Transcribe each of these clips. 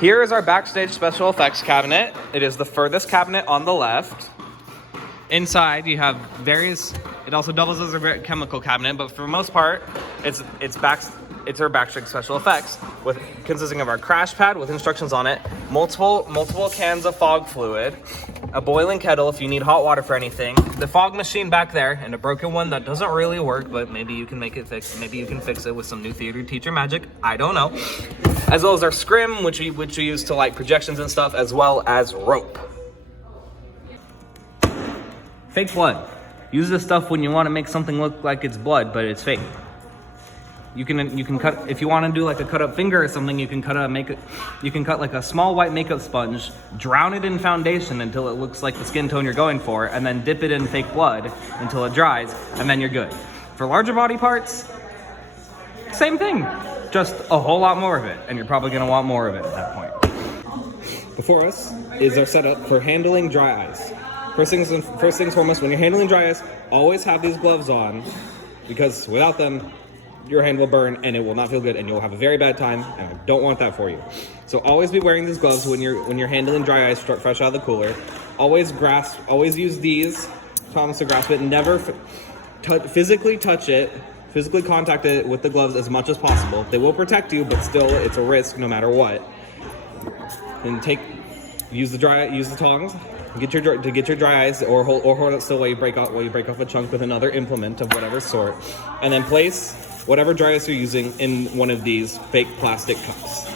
Here is our backstage special effects cabinet. It is the furthest cabinet on the left. Inside you have it also doubles as a chemical cabinet, but for the most part, it's our backstage special effects, consisting of our crash pad with instructions on it, multiple cans of fog fluid, a boiling kettle if you need hot water for anything, the fog machine back there, and a broken one that doesn't really work, but maybe you can make it fix. Maybe you can fix it with some new theater teacher magic. I don't know. As well as our scrim, which we use to light projections and stuff, as well as rope. Fake blood. Use this stuff when you want to make something look like it's blood, but it's fake. You can cut, if you want to do like a cut up finger or something, you can cut like a small white makeup sponge, drown it in foundation until it looks like the skin tone you're going for, and then dip it in fake blood until it dries, and then you're good. For larger body parts, same thing, just a whole lot more of it, and you're probably gonna want more of it at that point. Before us is our setup for handling dry ice. First things foremost, when you're handling dry ice, always have these gloves on, because without them, your hand will burn and it will not feel good and you'll have a very bad time, and I don't want that for you. So always be wearing these gloves when you're handling dry ice fresh out of the cooler. Always use these tongs to grasp it. Never physically touch it, physically contact it with the gloves as much as possible. They will protect you, but still it's a risk no matter what. And use the tongs to get your dry ice, or hold it still while you break off a chunk with another implement of whatever sort, and then place whatever dry ice you're using in one of these fake plastic cups,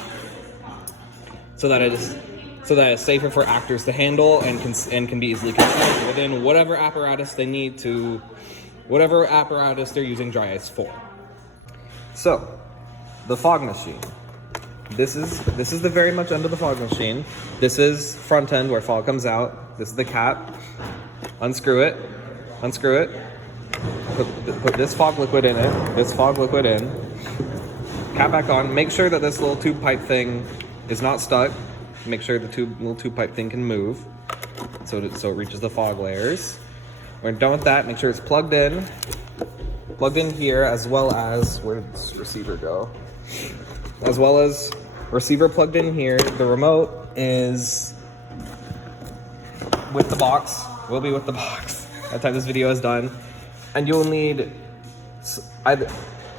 so that it's safer for actors to handle and can be easily concealed within whatever apparatus they need to, whatever apparatus they're using dry ice for. So, the fog machine. This is the very much end of the fog machine. This is front end where fog comes out. This is the cap. Unscrew it. Put this fog liquid in it. This fog liquid in. Cap back on. Make sure that this little tube pipe thing is not stuck. Make sure the little tube pipe thing can move, so it reaches the fog layers. When you're done with that, make sure it's plugged in here, as well as, where did this receiver go? As well as receiver plugged in here. The remote is with the box, will be with the box by the time this video is done. And you'll need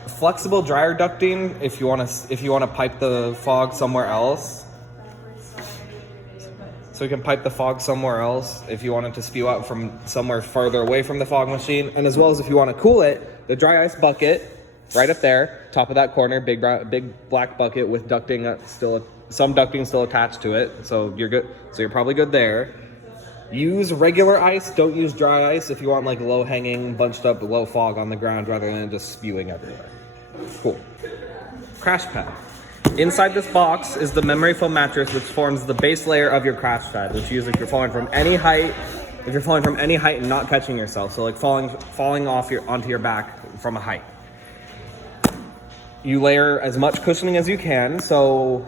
flexible dryer ducting if you want to pipe the fog somewhere else. So you can pipe the fog somewhere else if you want it to spew out from somewhere farther away from the fog machine. And as well as if you want to cool it, the dry ice bucket right up there, top of that corner, big black bucket with ducting some ducting still attached to it. So you're good. So you're probably good there. Use regular ice. Don't use dry ice if you want like low hanging, bunched up low fog on the ground rather than just spewing everywhere. Cool. Crash pad. Inside this box is the memory foam mattress, which forms the base layer of your crash pad, which you use if you're falling from any height. If you're falling from any height and not catching yourself, so like falling off onto your back from a height. You layer as much cushioning as you can. So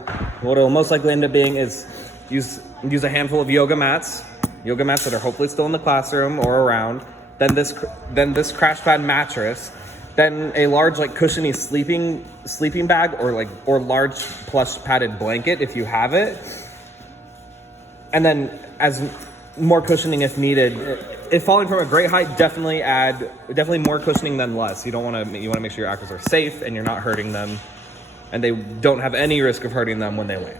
what it'll most likely end up being is use a handful of yoga mats that are hopefully still in the classroom or around. Then this crash pad mattress. Then a large like cushiony sleeping bag or large plush padded blanket if you have it. And then as more cushioning if needed. If falling from a great height, definitely more cushioning than less. You want to make sure your actors are safe and you're not hurting them, and they don't have any risk of hurting them when they land.